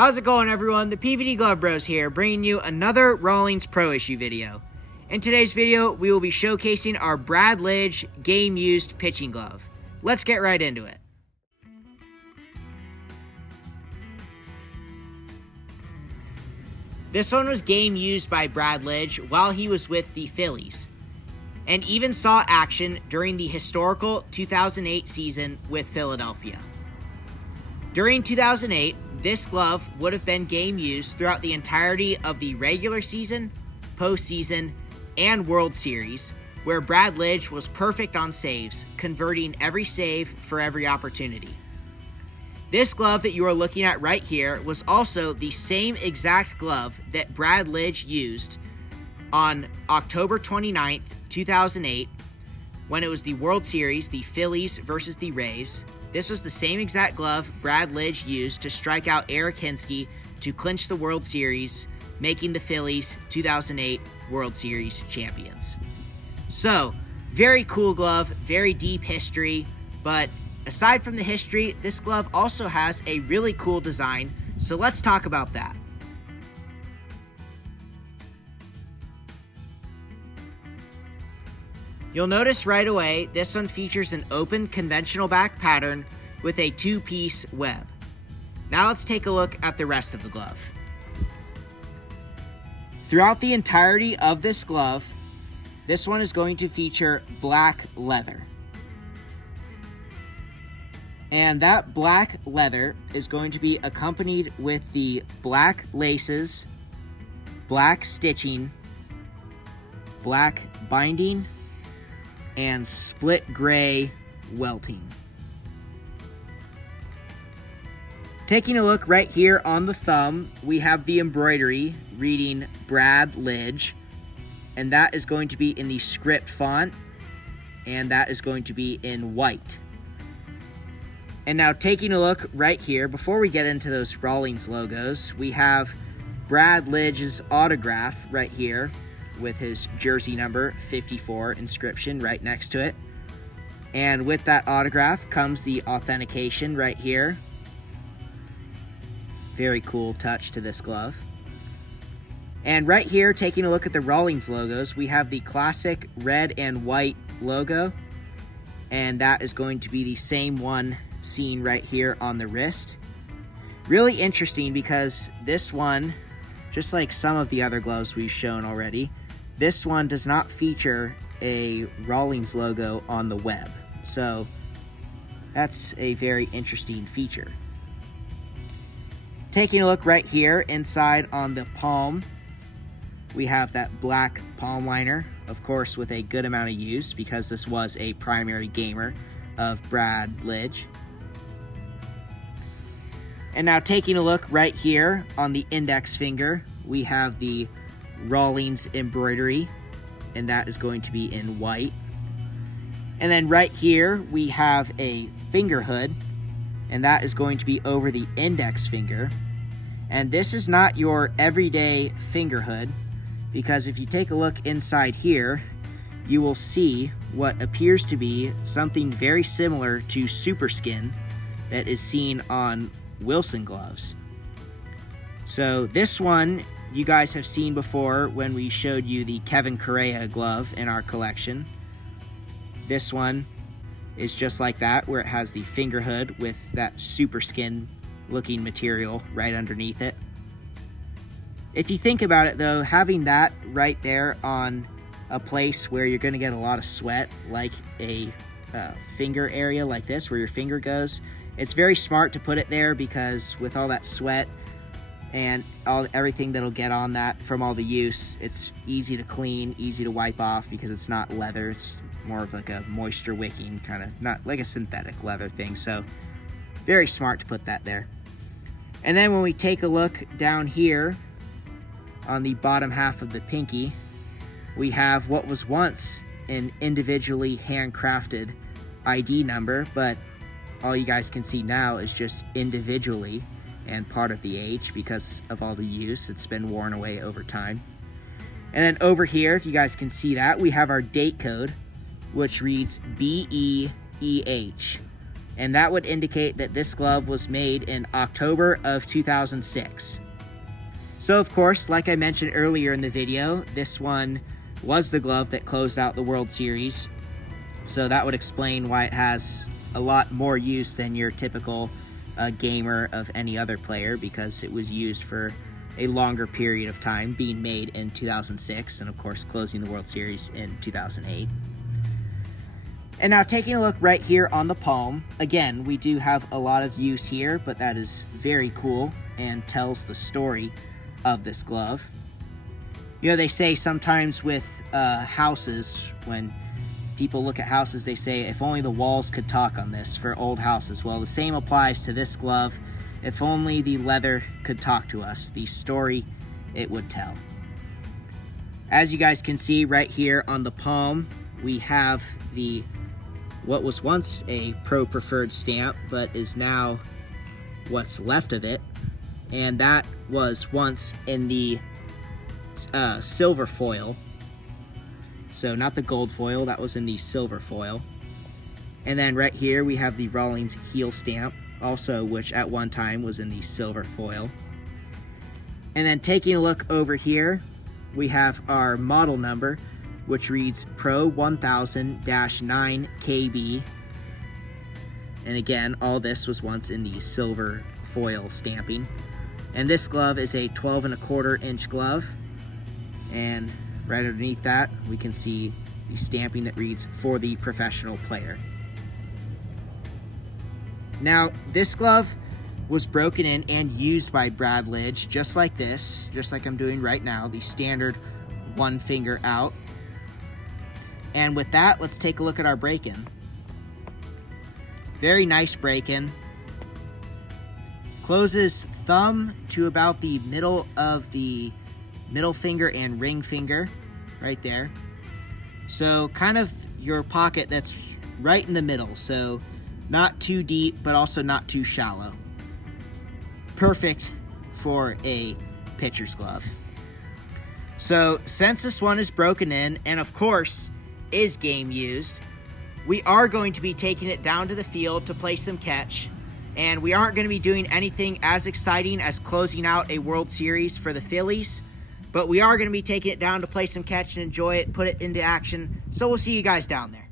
How's it going, everyone? The PVD Glove Bros here, bringing you another Rawlings Pro Issue video. In today's video, we will be showcasing our Brad Lidge game-used pitching glove. Let's get right into it. This one was game-used by Brad Lidge while he was with the Phillies, and even saw action during the historical 2008 season with Philadelphia. During 2008, this glove would have been game used throughout the entirety of the regular season, postseason, and World Series, where Brad Lidge was perfect on saves, converting every save for every opportunity. This glove that you are looking at right here was also the same exact glove that Brad Lidge used on October 29th, 2008, when it was the World Series, the Phillies versus the Rays. This was the same exact glove Brad Lidge used to strike out Eric Hinske to clinch the World Series, making the Phillies 2008 World Series champions. So, very cool glove, very deep history, but aside from the history, this glove also has a really cool design, so let's talk about that. You'll notice right away, this one features an open conventional back pattern with a two-piece web. Now let's take a look at the rest of the glove. Throughout the entirety of this glove, this one is going to feature black leather. And that black leather is going to be accompanied with the black laces, black stitching, black binding, and split gray welting. Taking a look right here on the thumb, we have the embroidery reading Brad Lidge, and that is going to be in the script font, and that is going to be in white. And now taking a look right here, before we get into those Rawlings logos, we have Brad Lidge's autograph right here, with his jersey number 54 inscription right next to it. And with that autograph comes the authentication right here. Very cool touch to this glove. And right here, taking a look at the Rawlings logos, we have the classic red and white logo, and that is going to be the same one seen right here on the wrist. Really interesting because this one, just like some of the other gloves we've shown already, this one does not feature a Rawlings logo on the web, so that's a very interesting feature. Taking a look right here inside on the palm, we have that black palm liner, of course with a good amount of use because this was a primary gamer of Brad Lidge. And now taking a look right here on the index finger, we have the Rawlings embroidery, and that is going to be in white. And then right here we have a finger hood, and that is going to be over the index finger. And this is not your everyday finger hood, because if you take a look inside here, you will see what appears to be something very similar to Super Skin that is seen on Wilson gloves. So this one you guys have seen before when we showed you the Kevin Correa glove in our collection. This one is just like that, where it has the finger hood with that Super Skin looking material right underneath it. If you think about it though, having that right there on a place where you're going to get a lot of sweat, like a finger area like this where your finger goes, it's very smart to put it there because with all that sweat and everything that'll get on that from all the use, it's easy to clean, easy to wipe off because it's not leather. It's more of like a moisture wicking kind of, not like a synthetic leather thing. So very smart to put that there. And then when we take a look down here on the bottom half of the pinky, we have what was once an individually handcrafted ID number, but all you guys can see now is just individually and part of the H because of all the use. It's been worn away over time. And then over here, if you guys can see that, we have our date code, which reads BEEH. and that would indicate that this glove was made in October of 2006. So of course, like I mentioned earlier in the video, this one was the glove that closed out the World Series. So that would explain why it has a lot more use than your typical gamer of any other player, because it was used for a longer period of time, being made in 2006 and of course closing the World Series in 2008. And now taking a look right here on the palm, again, we do have a lot of use here, but that is very cool and tells the story of this glove. You know, they say sometimes with houses, when people look at houses, they say, if only the walls could talk on this for old houses. Well, the same applies to this glove. If only the leather could talk to us, the story it would tell. As you guys can see right here on the palm, we have the what was once a Pro Preferred stamp, but is now what's left of it. And that was once in the silver foil. So not the gold foil, that was in the silver foil. And then right here we have the Rawlings heel stamp, also which at one time was in the silver foil. And then taking a look over here, we have our model number, which reads PRO1000-9KB. And again, all this was once in the silver foil stamping. And this glove is a 12¼ inch glove. And right underneath that, we can see the stamping that reads, for the professional player. Now, this glove was broken in and used by Brad Lidge, just like this, just like I'm doing right now, the standard one finger out. And with that, let's take a look at our break-in. Very nice break-in. Closes thumb to about the middle of the middle finger and ring finger, right there. So kind of your pocket that's right in the middle, so not too deep, but also not too shallow. Perfect for a pitcher's glove. So since this one is broken in, and of course is game used, we are going to be taking it down to the field to play some catch, and we aren't going to be doing anything as exciting as closing out a World Series for the Phillies, but we are going to be taking it down to play some catch and enjoy it, put it into action. So we'll see you guys down there.